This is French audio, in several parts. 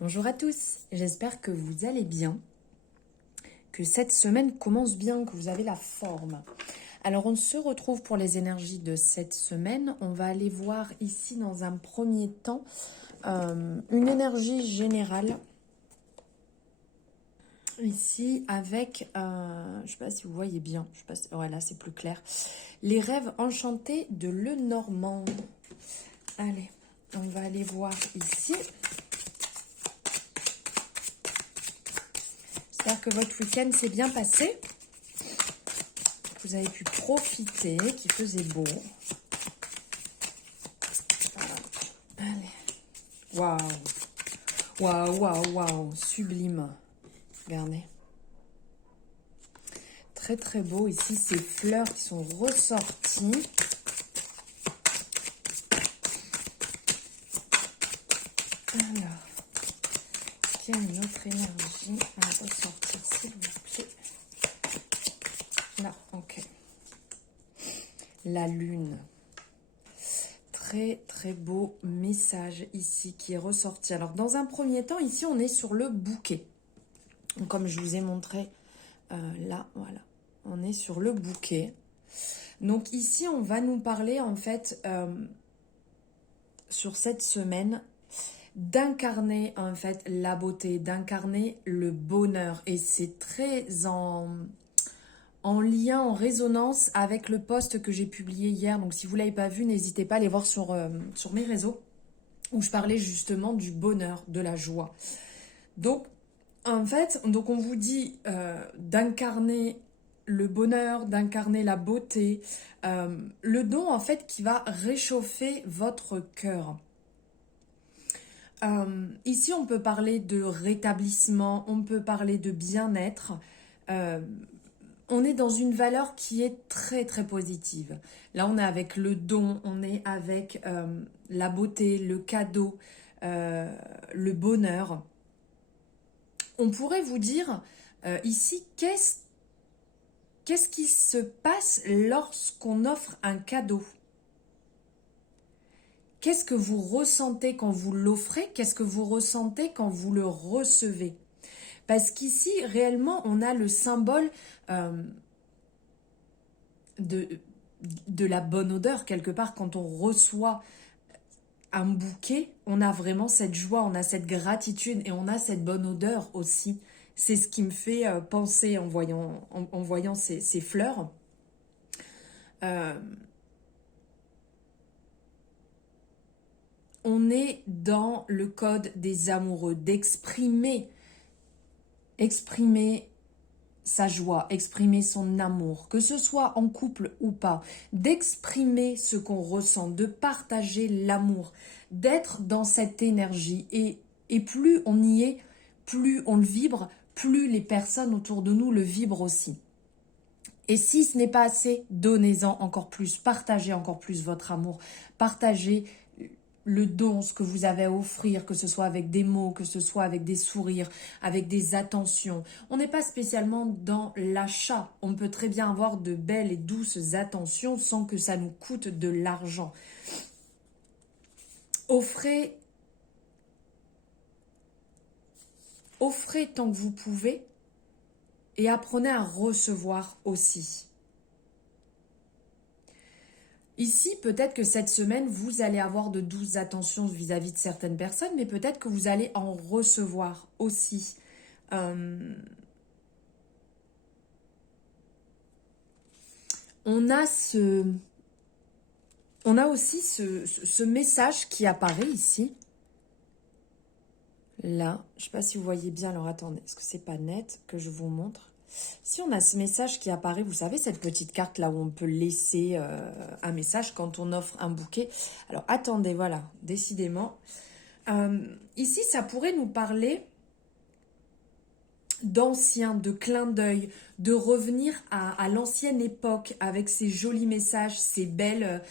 Bonjour à tous, j'espère que vous allez bien, que cette semaine commence bien, que vous avez la forme. Alors on se retrouve pour les énergies de cette semaine. On va aller voir ici dans un premier temps une énergie générale. Ici avec, je ne sais pas si vous voyez bien, je sais pas si, ouais, là c'est plus clair. Les rêves enchantés de Lenormand. Allez, on va aller voir ici. J'espère que votre week-end s'est bien passé. Vous avez pu profiter, qu'il faisait beau. Allez. Waouh. Waouh, waouh, waouh. Sublime. Regardez. Très, très beau. Ici, ces fleurs qui sont ressorties. Alors, est-ce qu'il y a une autre énergie à ressortir, s'il vous plaît? Là, ok. La lune. Très très beau message ici qui est ressorti. Alors dans un premier temps, ici on est sur le bouquet. Comme je vous ai montré là, voilà. On est sur le bouquet. Donc ici on va nous parler en fait sur cette semaine d'incarner en fait la beauté, d'incarner le bonheur. Et c'est très en lien, en résonance avec le post que j'ai publié hier. Donc si vous ne l'avez pas vu, n'hésitez pas à aller voir sur mes réseaux où je parlais justement du bonheur, de la joie. Donc en fait, donc on vous dit d'incarner le bonheur, d'incarner la beauté, le don en fait qui va réchauffer votre cœur. Ici on peut parler de rétablissement, on peut parler de bien-être. On est dans une valeur qui est très très positive. Là, on est avec le don, on est avec la beauté, le cadeau, le bonheur. On pourrait vous dire ici, qu'est-ce qui se passe lorsqu'on offre un cadeau? Qu'est-ce que vous ressentez quand vous l'offrez? Qu'est-ce que vous ressentez quand vous le recevez? Parce qu'ici, réellement, on a le symbole de la bonne odeur. Quelque part, quand on reçoit un bouquet, on a vraiment cette joie, on a cette gratitude et on a cette bonne odeur aussi. C'est ce qui me fait penser en voyant ces fleurs. On est dans le code des amoureux, d'exprimer sa joie, exprimer son amour, que ce soit en couple ou pas, d'exprimer ce qu'on ressent, de partager l'amour, d'être dans cette énergie. Et plus on y est, plus on le vibre, plus les personnes autour de nous le vibrent aussi. Et si ce n'est pas assez, donnez-en encore plus, partagez encore plus votre amour, partagez le don, ce que vous avez à offrir, que ce soit avec des mots, que ce soit avec des sourires, avec des attentions. On n'est pas spécialement dans l'achat. On peut très bien avoir de belles et douces attentions sans que ça nous coûte de l'argent. Offrez tant que vous pouvez et apprenez à recevoir aussi. Ici, peut-être que cette semaine, vous allez avoir de douces attentions vis-à-vis de certaines personnes, mais peut-être que vous allez en recevoir aussi. On a aussi ce message qui apparaît ici. Là, je ne sais pas si vous voyez bien, alors attendez, est-ce que c'est pas net que je vous montre? Si on a ce message qui apparaît, vous savez, cette petite carte là où on peut laisser un message quand on offre un bouquet. Alors attendez, voilà, décidément. Ici, ça pourrait nous parler d'anciens, de clins d'œil, de revenir à l'ancienne époque avec ces jolis messages, cette belle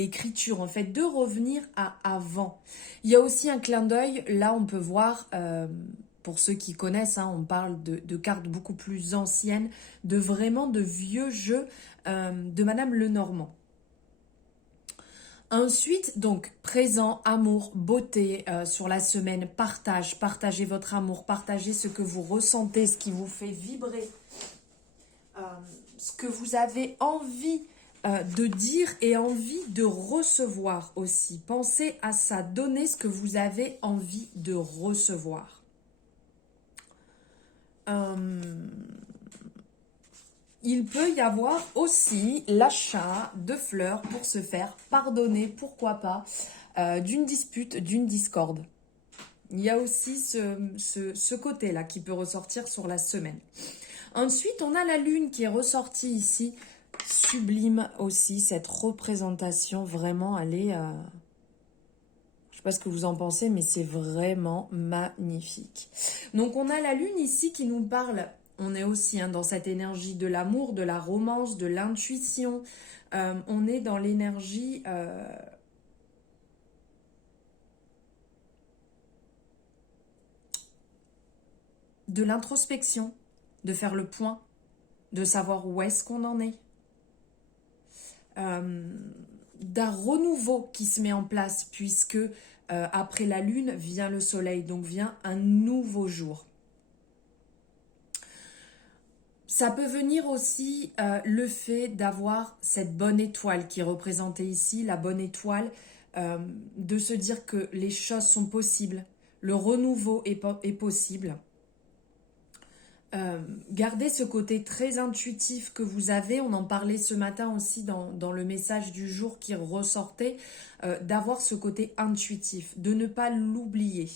écriture en fait, de revenir à avant. Il y a aussi un clin d'œil, là on peut voir, pour ceux qui connaissent, on parle de cartes beaucoup plus anciennes, de vieux jeux de Madame Lenormand. Ensuite, donc, présent, amour, beauté sur la semaine, partage, partagez votre amour, partagez ce que vous ressentez, ce qui vous fait vibrer, ce que vous avez envie de dire et envie de recevoir aussi. Pensez à ça, donnez ce que vous avez envie de recevoir. Il peut y avoir aussi l'achat de fleurs pour se faire pardonner, pourquoi pas, d'une dispute, d'une discorde. Il y a aussi ce côté-là qui peut ressortir sur la semaine. Ensuite, on a la lune qui est ressortie ici. Sublime aussi, cette représentation, vraiment, elle est... je ne sais pas ce que vous en pensez, mais c'est vraiment magnifique. Donc, on a la lune ici qui nous parle... On est aussi dans cette énergie de l'amour, de la romance, de l'intuition. On est dans l'énergie de l'introspection, de faire le point, de savoir où est-ce qu'on en est. D'un renouveau qui se met en place puisque après la lune vient le soleil, donc vient un nouveau jour. Ça peut venir aussi le fait d'avoir cette bonne étoile qui est représentée ici, la bonne étoile, de se dire que les choses sont possibles, le renouveau est possible. Gardez ce côté très intuitif que vous avez, on en parlait ce matin aussi dans le message du jour qui ressortait, d'avoir ce côté intuitif, de ne pas l'oublier.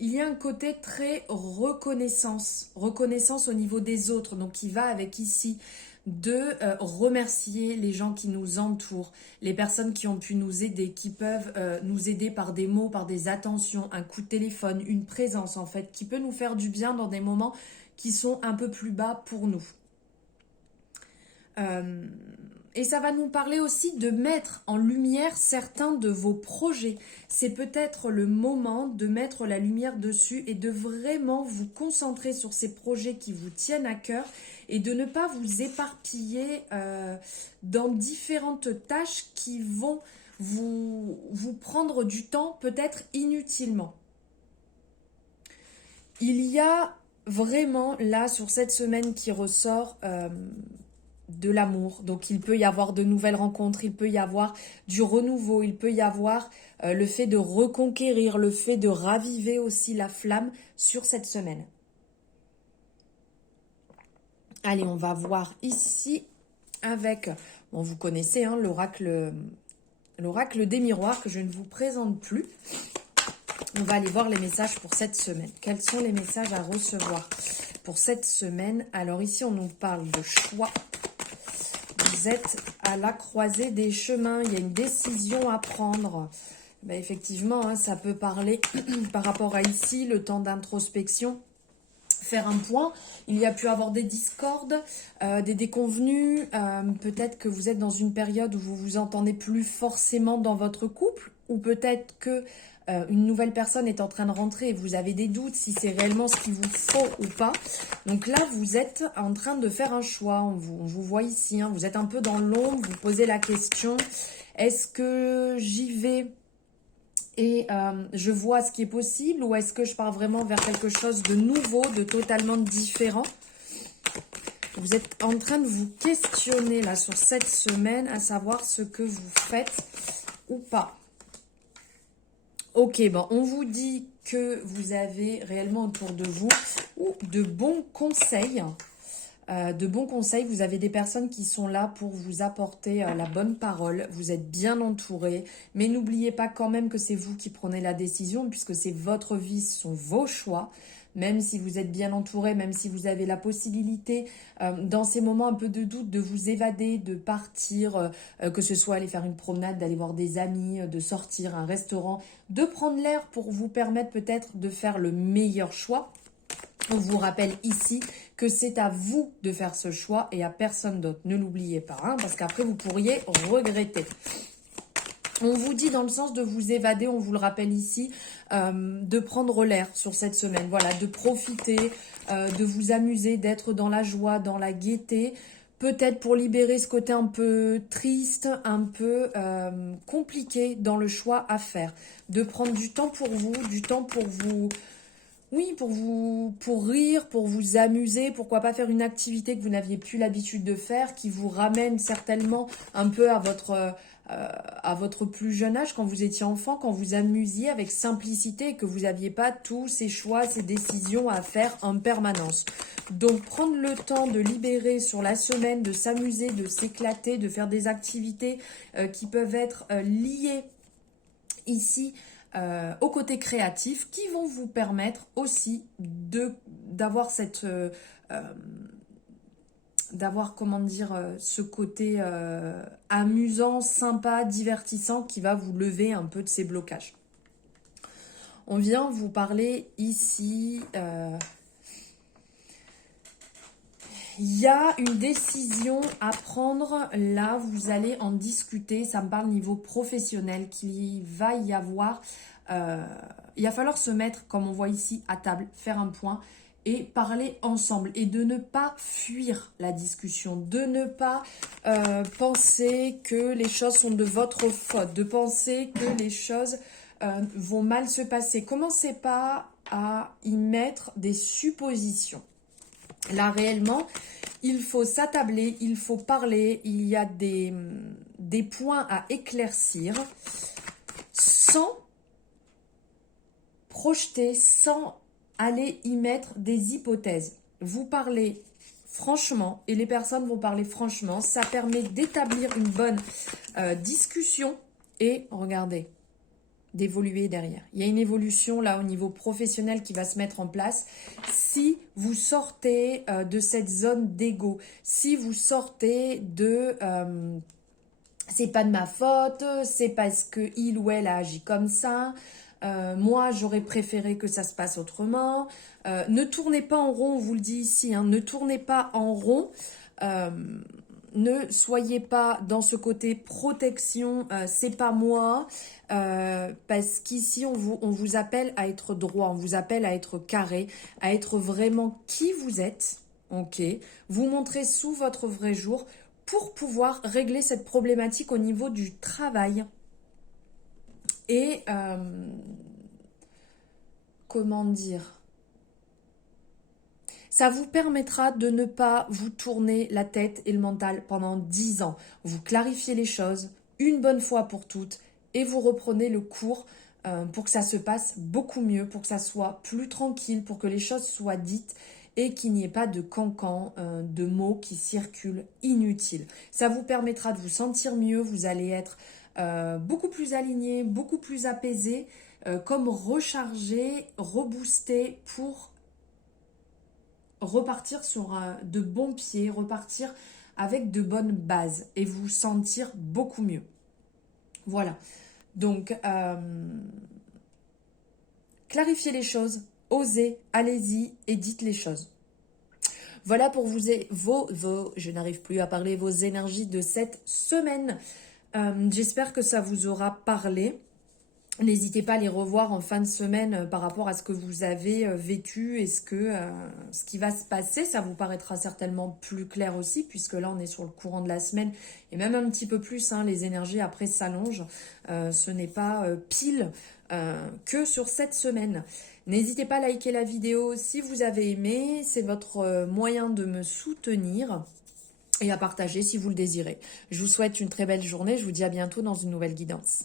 Il y a un côté très reconnaissance au niveau des autres, donc qui va avec ici de remercier les gens qui nous entourent, les personnes qui ont pu nous aider, qui peuvent nous aider par des mots, par des attentions, un coup de téléphone, une présence en fait, qui peut nous faire du bien dans des moments qui sont un peu plus bas pour nous. Et ça va nous parler aussi de mettre en lumière certains de vos projets. C'est peut-être le moment de mettre la lumière dessus et de vraiment vous concentrer sur ces projets qui vous tiennent à cœur et de ne pas vous éparpiller dans différentes tâches qui vont vous prendre du temps peut-être inutilement. Il y a vraiment là sur cette semaine qui ressort... de l'amour, donc il peut y avoir de nouvelles rencontres, il peut y avoir du renouveau, il peut y avoir le fait de reconquérir, le fait de raviver aussi la flamme sur cette semaine. Allez, on va voir ici avec, bon vous connaissez l'oracle des miroirs que je ne vous présente plus. On va aller voir les messages pour cette semaine. Quels sont les messages à recevoir pour cette semaine? Alors ici on nous parle de choix. Vous êtes à la croisée des chemins, il y a une décision à prendre. Ben effectivement, ça peut parler par rapport à ici, le temps d'introspection, faire un point. Il y a pu avoir des discordes, des déconvenues. Peut-être que vous êtes dans une période où vous vous entendez plus forcément dans votre couple, ou peut-être que une nouvelle personne est en train de rentrer et vous avez des doutes si c'est réellement ce qu'il vous faut ou pas. Donc là, vous êtes en train de faire un choix. On vous voit ici, vous êtes un peu dans l'ombre, vous posez la question, est-ce que j'y vais et je vois ce qui est possible ou est-ce que je pars vraiment vers quelque chose de nouveau, de totalement différent? Vous êtes en train de vous questionner là sur cette semaine, à savoir ce que vous faites ou pas. Ok, bon, on vous dit que vous avez réellement autour de vous de bons conseils. Vous avez des personnes qui sont là pour vous apporter la bonne parole. Vous êtes bien entouré, mais n'oubliez pas quand même que c'est vous qui prenez la décision puisque c'est votre vie, ce sont vos choix. Même si vous êtes bien entouré, même si vous avez la possibilité, dans ces moments un peu de doute, de vous évader, de partir, que ce soit aller faire une promenade, d'aller voir des amis, de sortir à un restaurant, de prendre l'air pour vous permettre peut-être de faire le meilleur choix. On vous rappelle ici que c'est à vous de faire ce choix et à personne d'autre. Ne l'oubliez pas, parce qu'après vous pourriez regretter. On vous dit dans le sens de vous évader, on vous le rappelle ici, de prendre l'air sur cette semaine. Voilà, de profiter, de vous amuser, d'être dans la joie, dans la gaieté, peut-être pour libérer ce côté un peu triste, un peu compliqué dans le choix à faire. De prendre du temps pour vous, du temps pour vous... Oui, pour rire, pour vous amuser, pourquoi pas faire une activité que vous n'aviez plus l'habitude de faire, qui vous ramène certainement un peu à votre plus jeune âge, quand vous étiez enfant, quand vous amusiez avec simplicité et que vous n'aviez pas tous ces choix, ces décisions à faire en permanence. Donc, prendre le temps de libérer sur la semaine, de s'amuser, de s'éclater, de faire des activités qui peuvent être liées ici au côté créatif, qui vont vous permettre aussi d'avoir cette d'avoir comment dire ce côté amusant, sympa, divertissant qui va vous lever un peu de ces blocages. On vient vous parler ici il y a une décision à prendre, là vous allez en discuter, ça me parle niveau professionnel, qu'il va y avoir, il va falloir se mettre, comme on voit ici, à table, faire un point et parler ensemble et de ne pas fuir la discussion, de ne pas penser que les choses sont de votre faute, de penser que les choses vont mal se passer. Commencez pas à y mettre des suppositions. Là, réellement, il faut s'attabler, il faut parler, il y a des points à éclaircir sans projeter, sans aller y mettre des hypothèses. Vous parlez franchement et les personnes vont parler franchement. Ça permet d'établir une bonne discussion et, regardez, d'évoluer derrière. Il y a une évolution là au niveau professionnel qui va se mettre en place. Si vous sortez de cette zone d'ego, si vous sortez de c'est pas de ma faute, c'est parce que il ou elle a agi comme ça, moi j'aurais préféré que ça se passe autrement. Ne tournez pas en rond, on vous le dit ici, hein, ne tournez pas en rond. Ne soyez pas dans ce côté protection, c'est pas moi, parce qu'ici on vous appelle à être droit, on vous appelle à être carré, à être vraiment qui vous êtes, ok, vous montrer sous votre vrai jour pour pouvoir régler cette problématique au niveau du travail. Et comment dire ? Ça vous permettra de ne pas vous tourner la tête et le mental pendant 10 ans. Vous clarifiez les choses une bonne fois pour toutes et vous reprenez le cours pour que ça se passe beaucoup mieux, pour que ça soit plus tranquille, pour que les choses soient dites et qu'il n'y ait pas de cancan, de mots qui circulent inutiles. Ça vous permettra de vous sentir mieux, vous allez être beaucoup plus aligné, beaucoup plus apaisé, comme rechargé, reboosté pour repartir sur de bons pieds, repartir avec de bonnes bases et vous sentir beaucoup mieux. Voilà. Donc, clarifiez les choses, osez, allez-y et dites les choses. Voilà pour vous et je n'arrive plus à parler, vos énergies de cette semaine. J'espère que ça vous aura parlé. N'hésitez pas à les revoir en fin de semaine par rapport à ce que vous avez vécu et ce qui va se passer. Ça vous paraîtra certainement plus clair aussi, puisque là, on est sur le courant de la semaine et même un petit peu plus. Hein, les énergies après s'allongent. Ce n'est pas pile que sur cette semaine. N'hésitez pas à liker la vidéo si vous avez aimé. C'est votre moyen de me soutenir et à partager si vous le désirez. Je vous souhaite une très belle journée. Je vous dis à bientôt dans une nouvelle guidance.